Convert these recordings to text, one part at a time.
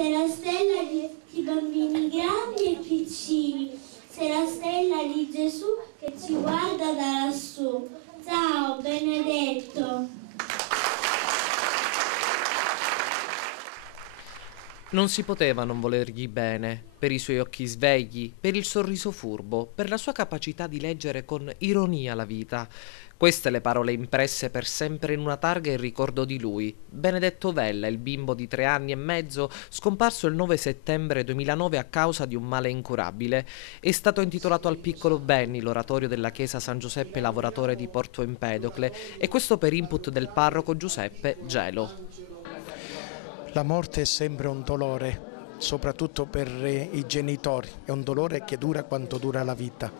sei la stella di tutti i bambini grandi e piccini, sei la stella di Gesù che ci guarda da lassù. Ciao Benedetto. Non si poteva non volergli bene, per i suoi occhi svegli, per il sorriso furbo, per la sua capacità di leggere con ironia la vita. Queste le parole impresse per sempre in una targa in ricordo di lui, Benedetto Vella, il bimbo di 3 anni e mezzo, scomparso il 9 settembre 2009 a causa di un male incurabile. È stato intitolato al piccolo Benny, l'oratorio della chiesa San Giuseppe Lavoratore di Porto Empedocle, e questo per input del parroco Giuseppe Gelo. La morte è sempre un dolore, soprattutto per i genitori, è un dolore che dura quanto dura la vita,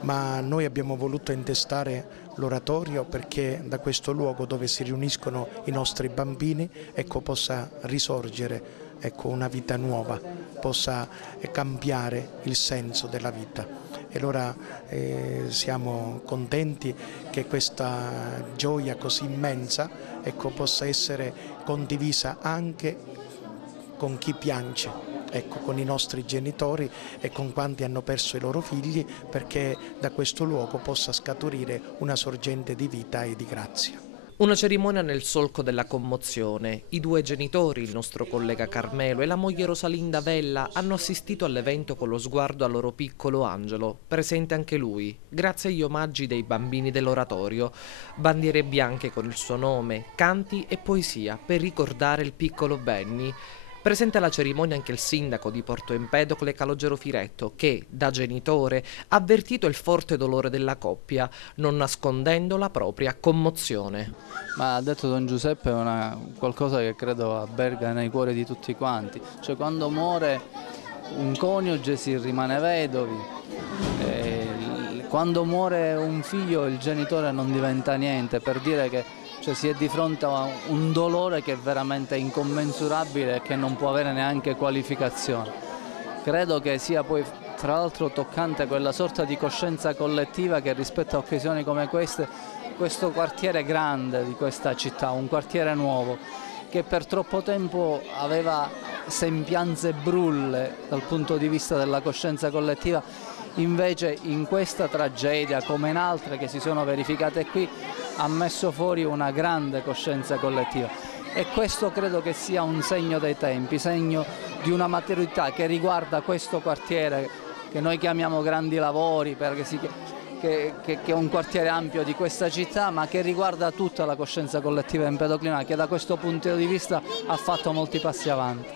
ma noi abbiamo voluto intestare l'oratorio perché da questo luogo dove si riuniscono i nostri bambini possa risorgere una vita nuova, possa cambiare il senso della vita. E allora siamo contenti che questa gioia così immensa possa essere condivisa anche con chi piange, con i nostri genitori e con quanti hanno perso i loro figli, perché da questo luogo possa scaturire una sorgente di vita e di grazia. Una cerimonia nel solco della commozione. I 2 genitori, il nostro collega Carmelo e la moglie Rosalinda Vella, hanno assistito all'evento con lo sguardo al loro piccolo Angelo, presente anche lui, grazie agli omaggi dei bambini dell'oratorio. Bandiere bianche con il suo nome, canti e poesia per ricordare il piccolo Benny. Presente alla cerimonia anche il sindaco di Porto Empedocle, Calogero Firetto, che, da genitore, ha avvertito il forte dolore della coppia, non nascondendo la propria commozione. Ma ha detto Don Giuseppe qualcosa che credo alberga nei cuori di tutti quanti, cioè quando muore un coniuge si rimane vedovi, quando muore un figlio il genitore non diventa niente, per dire che si è di fronte a un dolore che è veramente incommensurabile e che non può avere neanche qualificazione. Credo che sia poi tra l'altro toccante quella sorta di coscienza collettiva che rispetto a occasioni come queste, questo quartiere grande di questa città, un quartiere nuovo, che per troppo tempo aveva sembianze brulle dal punto di vista della coscienza collettiva, invece in questa tragedia, come in altre che si sono verificate qui, ha messo fuori una grande coscienza collettiva. E questo credo che sia un segno dei tempi, segno di una maturità che riguarda questo quartiere che noi chiamiamo Grandi Lavori, che è un quartiere ampio di questa città, ma che riguarda tutta la coscienza collettiva empedoclinana, che da questo punto di vista ha fatto molti passi avanti.